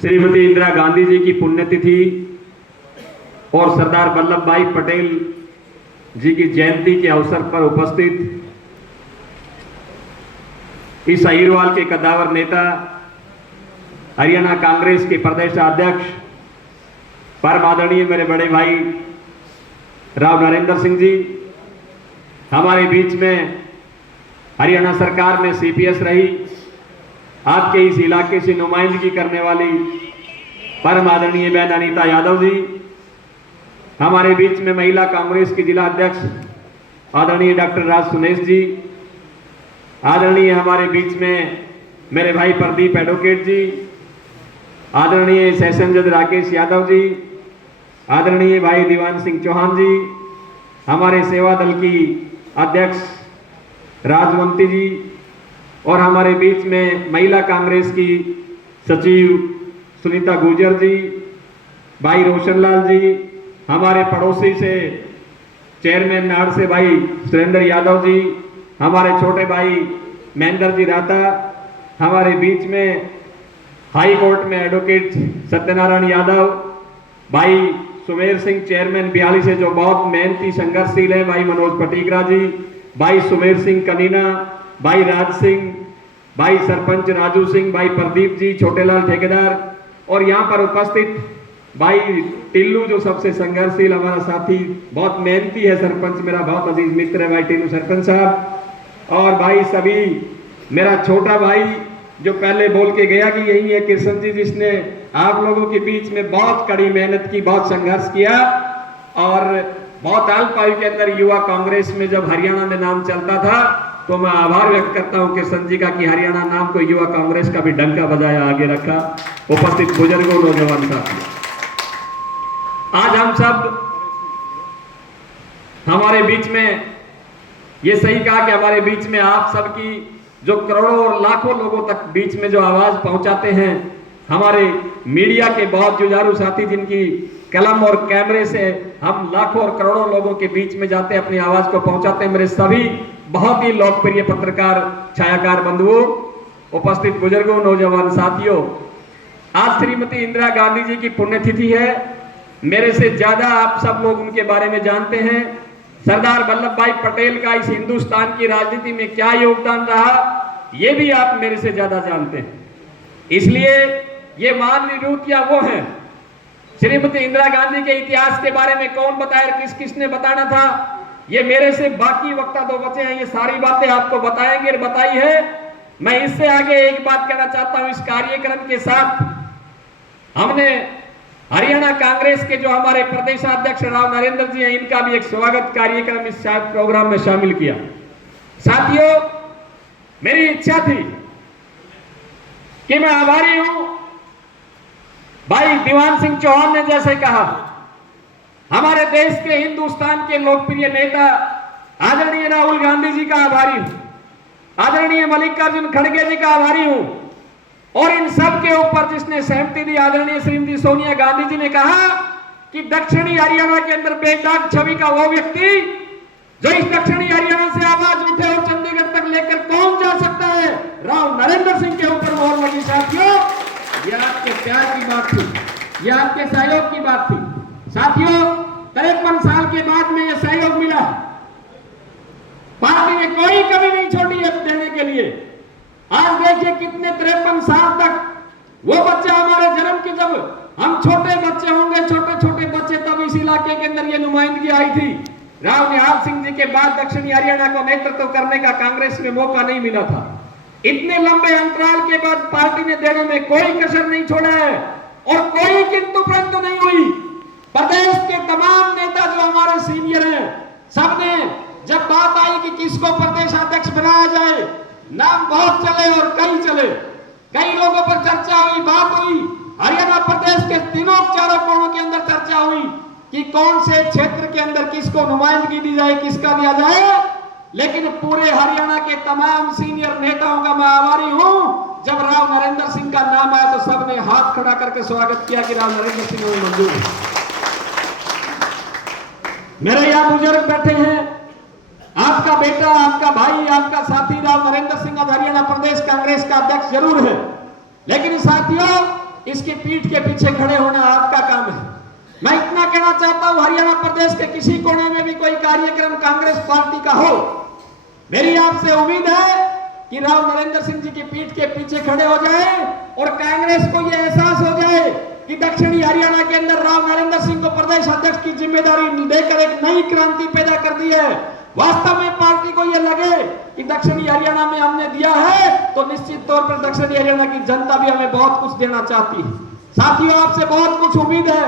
श्रीमती इंदिरा गांधी जी की पुण्यतिथि और सरदार वल्लभ भाई पटेल जी की जयंती के अवसर पर उपस्थित इस अहिरवाल के कद्दावर नेता, हरियाणा कांग्रेस के प्रदेश अध्यक्ष परम आदरणीय मेरे बड़े भाई राव नरेंद्र सिंह जी, हमारे बीच में हरियाणा सरकार में सीपीएस रही, आपके इस इलाके से नुमाइंदगी करने वाली परम आदरणीय बहन अनीता यादव जी, हमारे बीच में महिला कांग्रेस के जिला अध्यक्ष आदरणीय डॉक्टर राज सुनेश जी, आदरणीय हमारे बीच में मेरे भाई प्रदीप एडवोकेट जी, आदरणीय सेशन जज राकेश यादव जी, आदरणीय भाई दीवान सिंह चौहान जी, हमारे सेवा दल की अध्यक्ष राजवंती जी, और हमारे बीच में महिला कांग्रेस की सचिव सुनीता गुर्जर जी, भाई रोशनलाल जी, हमारे पड़ोसी से चेयरमैन नाड़ से भाई सुरेंद्र यादव जी, हमारे छोटे भाई महेंद्र जी राता, हमारे बीच में हाई कोर्ट में एडवोकेट सत्यनारायण यादव, भाई सुमेर सिंह चेयरमैन 42 से जो बहुत मेहनती संघर्षशील है, भाई मनोज पटीकरा जी, भाई सुमेर सिंह कनीना, भाई राज सिंह, भाई सरपंच राजू सिंह, भाई प्रदीप जी, छोटेलाल ठेकेदार, और यहाँ पर उपस्थित भाई टिल्लू जो सबसे संघर्षशील हमारा साथी, बहुत मेहनती है सरपंच, मेरा बहुत अजीज मित्र है भाई टिल्लू सरपंच साहब, और भाई सभी मेरा छोटा भाई जो पहले बोल के गया कि यही है कृष्ण जी, जिसने आप लोगों के बीच में बहुत कड़ी मेहनत की, बहुत संघर्ष किया, और बहुत अल्प आयु के अंदर युवा कांग्रेस में जब हरियाणा में नाम चलता था तो मैं आभार व्यक्त करता हूं कृष्ण जी का कि हरियाणा नाम को युवा कांग्रेस का भी डंका बजाया, आगे रखा। उपस्थित बुजुर्गों, नौजवान साथियों, आज हम सब हमारे बीच में ये सही कहा कि हमारे बीच में आप सबकी जो करोड़ों और लाखों लोगों तक बीच में जो आवाज पहुंचाते हैं, हमारे मीडिया के बहुत जुझारू साथी जिनकी कलम और कैमरे से हम लाखों और करोड़ों लोगों के बीच में जाते अपनी आवाज को पहुंचाते हैं, मेरे सभी बहुत ही लोकप्रिय पत्रकार छायाकार बंधुओं, उपस्थित बुजुर्गों, नौजवान साथियों, आज श्रीमती इंदिरा गांधी जी की पुण्यतिथि है। मेरे से ज्यादा आप सब लोग उनके बारे में जानते हैं। सरदार वल्लभ भाई पटेल का इस हिंदुस्तान की राजनीति में क्या योगदान रहा, ये भी आप मेरे से ज्यादा जानते हैं। इसलिए ये महान विभूतियां वो हैं। श्रीमती इंदिरा गांधी के इतिहास के बारे में कौन बताया, किस किसने बताना था, ये मेरे से बाकी वक्ता दो बचे हैं, ये सारी बातें आपको बताएंगे और बताई है। मैं इससे आगे एक बात कहना चाहता हूं, इस कार्यक्रम के साथ हमने हरियाणा कांग्रेस के जो हमारे प्रदेश अध्यक्ष राव नरेंद्र जी हैं, इनका भी एक स्वागत कार्यक्रम इस प्रोग्राम में शामिल किया। साथियों, मेरी इच्छा थी कि मैं आभारी हूं, भाई दीवान सिंह चौहान ने जैसे कहा, हमारे देश के हिंदुस्तान के लोकप्रिय नेता आदरणीय राहुल गांधी जी का आभारी हूं, आदरणीय मल्लिकार्जुन खड़गे जी का आभारी हूं, और इन सब के ऊपर जिसने सहमति दी, आदरणीय श्रीमती सोनिया गांधी जी ने कहा कि दक्षिणी हरियाणा के अंदर बेदाग छवि का वो व्यक्ति जो इस दक्षिणी हरियाणा से आवाज उठे और चंडीगढ़ तक लेकर कौन जा सकता है, राव नरेंद्र सिंह के ऊपर मोहर लगी। साथियों, ये आपके प्यार की बात थी, ये आपके सहयोग की बात थी। साथियों, 53 साल के बाद में ये सहयोग मिला, पार्टी ने कोई कमी नहीं छोड़ी है देने के लिए। आज देखिए कितने 53 साल तक वो बच्चे हमारे जन्म के, जब हम छोटे बच्चे होंगे, छोटे छोटे बच्चे, तब इस इलाके के अंदर ये नुमाइंदगी आई थी। राव निहाल सिंह जी के बाद दक्षिणी हरियाणा को नेतृत्व करने का कांग्रेस में मौका नहीं मिला था। इतने लंबे अंतराल के बाद पार्टी ने देने में कोई कसर नहीं छोड़ा है और कोई किंतु परंतु नहीं हुई। प्रदेश के तमाम नेता जो हमारे सीनियर हैं, सबने जब बात आई कि किसको प्रदेश अध्यक्ष बनाया जाए, नाम बहुत चले और कई चले, कई लोगों पर चर्चा हुई, बात हुई। हरियाणा प्रदेश के तीनों चारों कोणों के अंदर चर्चा हुई कि कौन से क्षेत्र के अंदर किसको नुमाइंदगी दी जाए, किसका दिया जाए। लेकिन पूरे हरियाणा के तमाम सीनियर नेताओं का मैं आभारी हूं, जब राव नरेंद्र सिंह का नाम आया तो सबने हाथ खड़ा करके स्वागत किया कि राव नरेंद्र सिंह को मंजूर है। मेरे यहाँ बुजुर्ग बैठे हैं, आपका बेटा, आपका भाई, आपका साथी राव नरेंद्र सिंह आज हरियाणा प्रदेश कांग्रेस का अध्यक्ष जरूर है, लेकिन साथियों इसकी पीठ के पीछे खड़े होना आपका काम है। मैं इतना कहना चाहता हूं, हरियाणा प्रदेश के किसी कोने में भी कोई कार्यक्रम कांग्रेस पार्टी का हो, मेरी आपसे उम्मीद है कि राव नरेंद्र सिंह जी की पीठ के पीछे खड़े हो जाए और कांग्रेस को यह एहसास हो जाए कि दक्षिणी हरियाणा के अंदर राव नरेंद्र सिंह को प्रदेश अध्यक्ष की जिम्मेदारी देकर एक नई क्रांति पैदा कर दी है। वास्तव में पार्टी को यह लगे कि दक्षिणी हरियाणा में हमने दिया है तो निश्चित तौर पर दक्षिणी हरियाणा की जनता भी हमें बहुत कुछ देना चाहती है। साथियों, आपसे बहुत कुछ उम्मीद है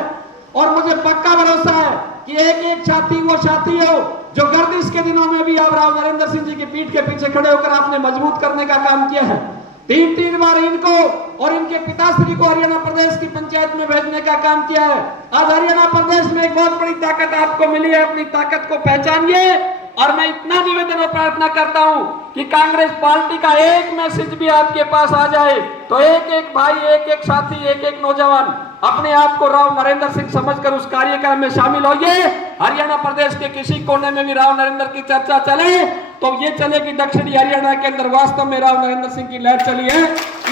और मुझे पक्का भरोसा है कि एक एक साथी वो साथी हो जो गर्दिश के दिनों में भी आप राव नरेंद्र सिंह जी की पीठ के पीछे खड़े होकर आपने मजबूत करने का काम किया है। तीन बार इनको और इनके पिताश्री को हरियाणा प्रदेश की पंचायत में भेजने का काम किया है। आज हरियाणा प्रदेश में एक बहुत बड़ी ताकत आपको मिली है, अपनी ताकत को पहचानिए। और मैं इतना निवेदन और प्रार्थना करता हूं कि कांग्रेस पार्टी का एक मैसेज भी आपके पास आ जाए तो एक एक भाई, एक एक साथी, एक एक नौजवान अपने आप को राव नरेंद्र सिंह समझकर उस कार्यक्रम में शामिल होइए। हरियाणा प्रदेश के किसी कोने में भी राव नरेंद्र की चर्चा चले तो ये चले कि दक्षिणी हरियाणा के अंदर वास्तव में राव नरेंद्र सिंह की लहर चली है।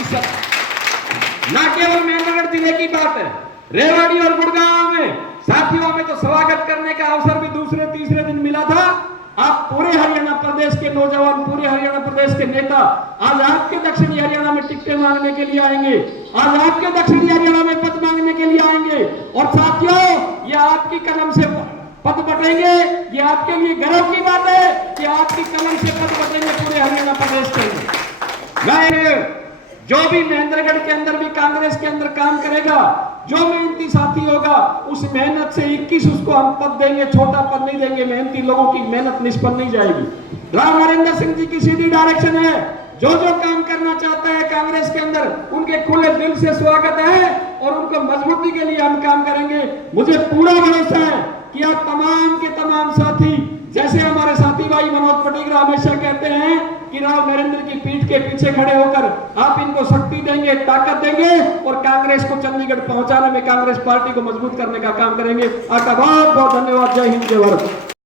इस न केवल महेंद्रगढ़ जिले की बात है, रेवाड़ी और गुड़गांव में साथियों में तो स्वागत करने का अवसर भी दूसरे तीसरे दिन मिला था। आप पूरे हरियाणा प्रदेश के नौजवान, पूरे हरियाणा प्रदेश के नेता आज आपके दक्षिणी हरियाणा में टिकटें मांगने के लिए आएंगे, आज आपके दक्षिणी हरियाणा में पद मांगने के लिए आएंगे। और साथियों, ये आपकी कलम से पद बटेंगे, ये आपके लिए गर्व की बात है कि आपकी कलम से पद बटेंगे पूरे हरियाणा प्रदेश के अंदर। मैं जो भी महेंद्रगढ़ के अंदर भी कांग्रेस के अंदर काम करेगा, जो मेहनती साथी होगा, उस मेहनत से 21 उसको हम पद देंगे, छोटा पद नहीं देंगे। मेहनती लोगों की मेहनत निष्फल नहीं जाएगी। राव नरेंद्र सिंह जी की सीधी डायरेक्शन है, जो काम करना चाहता है कांग्रेस के अंदर उनके खुले दिल से स्वागत है और उनको मजबूती के लिए हम काम करेंगे। मुझे पूरा भरोसा है कि आप तमाम के तमाम साथी, जैसे हमारे साथी भाई मनोज पटेगर हमेशा कहते हैं कि राव नरेंद्र की पीठ के पीछे खड़े होकर आप इनको शक्ति देंगे, ताकत देंगे और कांग्रेस को चंडीगढ़ पहुंचाने में, कांग्रेस पार्टी को मजबूत करने का काम करेंगे। आपका बहुत बहुत धन्यवाद। जय हिंद, जय भारत।